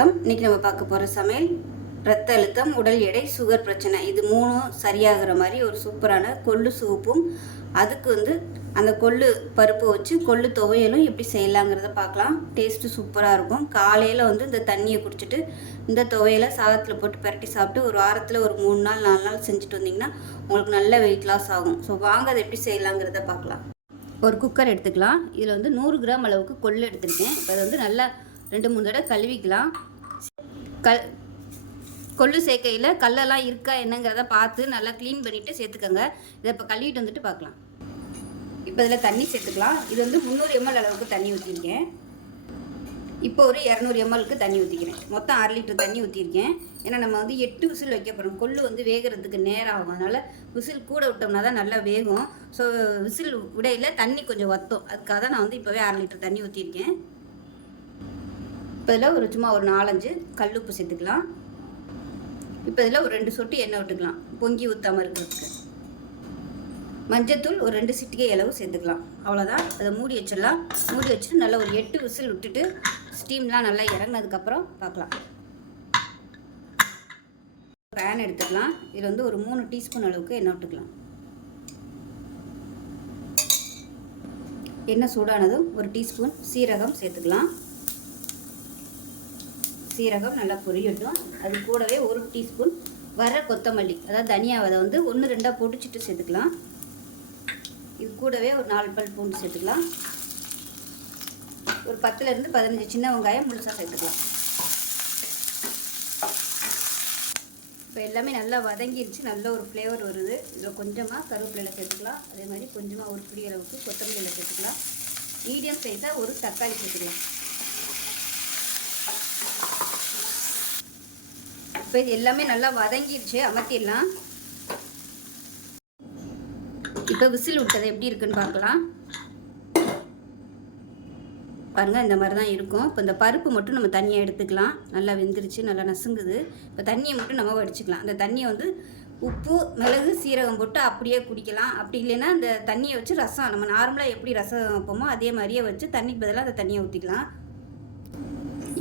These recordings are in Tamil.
வணக்கம். இன்னைக்கு நம்ம பார்க்க போகிற சமையல் ரத்த அழுத்தம் உடல் எடை சுகர் பிரச்சனை. இது மூணும் சரியாகிற மாதிரி ஒரு சூப்பரான கொள்ளு சூப்பும் அதுக்கு வந்து அந்த கொள்ளு பருப்பை வச்சு கொள்ளு துவையலும் எப்படி செய்யலாங்கிறத பார்க்கலாம். டேஸ்ட்டு சூப்பராக இருக்கும். காலையில் வந்து இந்த தண்ணியை குடிச்சிட்டு இந்த துவையலை சாதத்தில் போட்டு பரட்டி சாப்பிட்டு ஒரு வாரத்தில் ஒரு மூணு நாள் நாலு நாள் செஞ்சுட்டு வந்தீங்கன்னா உங்களுக்கு நல்ல வெயிட் லாஸ் ஆகும். ஸோ வாங்க அதை எப்படி செய்யலாங்கிறத பார்க்கலாம். ஒரு குக்கர் எடுத்துக்கலாம். இதில் வந்து நூறு கிராம் அளவுக்கு கொள்ளு எடுத்திருக்கேன். இப்போ அதை வந்து நல்லா ரெண்டு மூணு தடவை கழுவிக்கலாம். கல் கொள்ளு சேர்க்கையில் கல்லெல்லாம் இருக்கா என்னங்கிறத பார்த்து நல்லா க்ளீன் பண்ணிவிட்டு சேர்த்துக்கோங்க. இதை இப்போ கழுவிட்டு வந்துட்டு பார்க்கலாம். இப்போ இதில் தண்ணி சேர்த்துக்கலாம். இது வந்து முந்நூறு எம்எல் அளவுக்கு தண்ணி ஊற்றிருக்கேன் இப்போ ஒரு இரநூறு எம்எல்க்கு தண்ணி ஊற்றிக்கிறேன் மொத்தம் அரை லிட்டர் தண்ணி ஊற்றிருக்கேன் ஏன்னா நம்ம வந்து எட்டு விசில் வைக்க போகிறோம் கொள்ளு வந்து வேகிறதுக்கு நேரம் ஆகும். அதனால் விசில் கூட விட்டோம்னா தான் நல்லா வேகும். ஸோ விசில் விடையில் தண்ணி கொஞ்சம் வத்தும். அதுக்காக தான் நான் வந்து இப்போவே அரை லிட்டர் தண்ணி ஊற்றிருக்கேன் இப்போ இதில் ஒரு சும்மா ஒரு நாலஞ்சு கல்லுப்பு சேர்த்துக்கலாம். இப்போ இதில் ஒரு ரெண்டு சொட்டு எண்ணெய் விட்டுக்கலாம். பொங்கி ஊற்றாமல் இருக்கிறதுக்கு. மஞ்சத்தூள் ஒரு ரெண்டு சிட்டிகை அளவு சேர்த்துக்கலாம். அவ்வளோதான். அதை மூடி வச்சிடலாம். மூடி வச்சுட்டு நல்லா ஒரு எட்டு விசில் விட்டுட்டு ஸ்டீம்லாம் நல்லா இறங்கினதுக்கப்புறம் பார்க்கலாம். பேன் எடுத்துக்கலாம். இதில் வந்து ஒரு மூணு டீஸ்பூன் அளவுக்கு எண்ணெய் விட்டுக்கலாம். எண்ணெய் சூடானதும் ஒரு டீஸ்பூன் சீரகம் சேர்த்துக்கலாம். சீரகம் நல்லா பொரியட்டும். அது கூடவே ஒரு டீஸ்பூன் வர கொத்தமல்லி அதாவது தனியா வந்து ஒன்று ரெண்டாக பொடிச்சிட்டு சேர்த்துக்கலாம். இது கூடவே ஒரு நாலு பல் பூண்டு சேர்த்துக்கலாம். ஒரு பத்துலேருந்து பதினஞ்சு சின்ன வெங்காயம் முழுசாக சேர்த்துக்கலாம். இப்போ எல்லாமே நல்லா வதங்கிடுச்சு நல்ல ஒரு ஃப்ளேவர் வருது. இதில் கொஞ்சமாக கருவேப்பிலையில் சேர்த்துக்கலாம். அதே மாதிரி கொஞ்சமாக ஒரு பிடி அளவுக்கு கொத்தமல்லியில் சேர்த்துக்கலாம். மீடியம் சைஸாக ஒரு தக்காளி சேர்த்துக்கலாம். இப்போ இது எல்லாமே நல்லா வதங்கிடுச்சு அமர்த்திடலாம் இப்போ விசில் விட்டது எப்படி இருக்குன்னு பார்க்கலாம். பாருங்கள் இந்த மாதிரி தான் இருக்கும். இப்போ இந்த பருப்பு மட்டும் நம்ம தண்ணியை எடுத்துக்கலாம். நல்லா வெந்துருச்சு நல்லா நசுங்குது. இப்போ தண்ணியை மட்டும் நம்ம வடிச்சுக்கலாம். அந்த தண்ணியை வந்து உப்பு மிளகு சீரகம் போட்டு அப்படியே குடிக்கலாம். அப்படி இல்லைன்னா அந்த தண்ணியை வச்சு ரசம் நம்ம நார்மலாக எப்படி ரசம் வைப்போமோ அதே மாதிரியே வச்சு தண்ணிக்கு பதிலாக அந்த தண்ணியை ஊற்றிக்கலாம்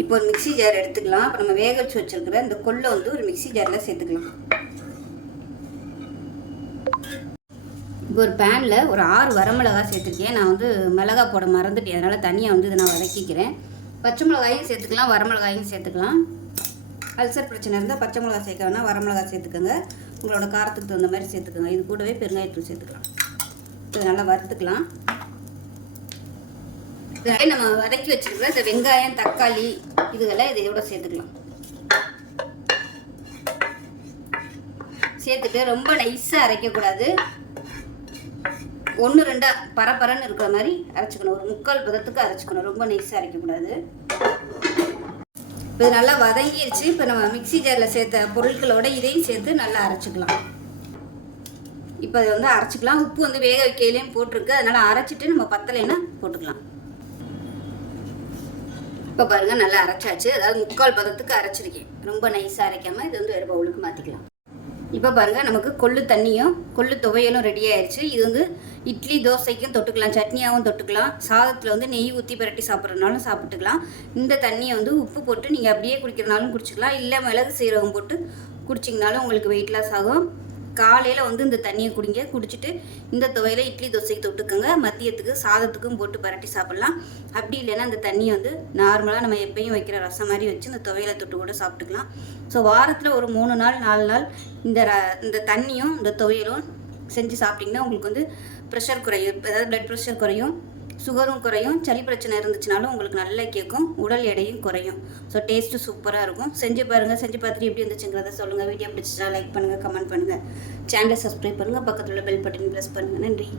இப்போ ஒரு மிக்சி ஜார் எடுத்துக்கலாம். இப்போ நம்ம வேக வச்சு வச்சுருக்கிற இந்த கொள்ளை வந்து ஒரு மிக்சி ஜாரில் சேர்த்துக்கலாம். இப்போ ஒரு பேனில் ஒரு ஆறு வரமிளகா சேர்த்துருக்கேன். நான் வந்து மிளகா போட மறந்துட்டேன். அதனால் தனியாக வந்து இதை நான் வதக்கிக்கிறேன். பச்சை மிளகாயும் சேர்த்துக்கலாம். வரமிளகாயும் சேர்த்துக்கலாம். அல்சர் பிரச்சனை இருந்தால் பச்சை மிளகா சேர்க்க வேணால் வரமிளகா சேர்த்துக்கோங்க. உங்களோட காரத்துக்கு தகுந்த மாதிரி சேர்த்துக்கோங்க. இது கூடவே பெருங்காயத்தூள் சேர்த்துக்கலாம். இதை நல்லா வறுத்துக்கலாம். இதே நம்ம வதக்கி வச்சுருக்கிற இந்த வெங்காயம் தக்காளி இதுகளை இதையோட சேர்த்துக்கலாம். சேர்த்துட்டு ரொம்ப நைஸாக அரைக்கக்கூடாது. ஒன்று ரெண்டாக பரபரன்னு இருக்கிற மாதிரி அரைச்சிக்கணும். ஒரு முக்கால் பதத்துக்கு அரைச்சிக்கணும். ரொம்ப நைஸாக அரைக்கக்கூடாது. இப்போ இது நல்லா வதங்கிருச்சு. இப்போ நம்ம மிக்சி ஜாரில் சேர்த்த பொருட்களோட இதையும் சேர்த்து நல்லா அரைச்சிக்கலாம். இப்போ அதை வந்து அரைச்சிக்கலாம். உப்பு வந்து வேக வைக்கையிலையும் போட்டிருக்கு. அதனால் அரைச்சிட்டு நம்ம பத்தலைன்னா போட்டுக்கலாம். இப்போ பாருங்கள் நல்லா அரைச்சாச்சு. அதாவது முக்கால் பதத்துக்கு அரைச்சிருக்கேன். ரொம்ப நைஸாக அரைக்காமல் இது வந்து வேறு பவுலுக்கு மாற்றிக்கலாம் இப்போ பாருங்கள் நமக்கு கொள்ளு தண்ணியும் கொள்ளு துவையலும் ரெடி ஆயிடுச்சு இது வந்து இட்லி தோசைக்கும் தொட்டுக்கலாம் சட்னியாகவும் தொட்டுக்கலாம். சாதத்தில் வந்து நெய் ஊற்றி பரட்டி சாப்பிட்றதுனாலும் சாப்பிட்டுக்கலாம். இந்த தண்ணியை வந்து உப்பு போட்டு நீங்கள் அப்படியே குடிக்கிறனாலும் குடிச்சிக்கலாம். இல்லை மிளகு சீரகம் போட்டு குடிச்சிங்கனாலும் உங்களுக்கு வெயிட் லாஸ் ஆகும். காலையில் வந்து இந்த தண்ணியை குடிங்க. குடிச்சிட்டு இந்த துவையில் இட்லி தோசைக்கு தொட்டுக்கோங்க. மதியத்துக்கு சாதத்துக்கும் போட்டு பரட்டி சாப்பிட்லாம். அப்படி இல்லைன்னா அந்த தண்ணியை வந்து நார்மலாக நம்ம எப்பயும் வைக்கிற ரசம் மாதிரி வச்சு இந்த துவையில தொட்டு கூட சாப்பிட்டுக்கலாம். ஸோ வாரத்தில் ஒரு மூணு நாள் நாலு நாள் இந்த ர இந்த தண்ணியும் இந்த துவையலும் செஞ்சு சாப்பிட்டிங்கன்னா உங்களுக்கு வந்து ப்ரெஷர் குறையும். அதாவது ப்ளட் ப்ரெஷர் குறையும். சுகரும் குறையும் சளி பிரச்சனை இருந்துச்சுனாலும் உங்களுக்கு நல்லா கேட்கும் உடல் எடையும் குறையும். ஸோ டேஸ்ட்டு சூப்பராக இருக்கும். செஞ்சு பாருங்கள் செஞ்சு பார்த்துட்டு எப்படி இருந்துச்சுங்கிறத சொல்லுங்கள் வீடியோ பிடிச்சிட்டா லைக் பண்ணுங்கள் கமெண்ட் பண்ணுங்கள் சேனலை சப்ஸ்கிரைப் பண்ணுங்கள் பக்கத்தில் உள்ள பெல் பட்டன் ப்ரெஸ் பண்ணுங்கள் நன்றி.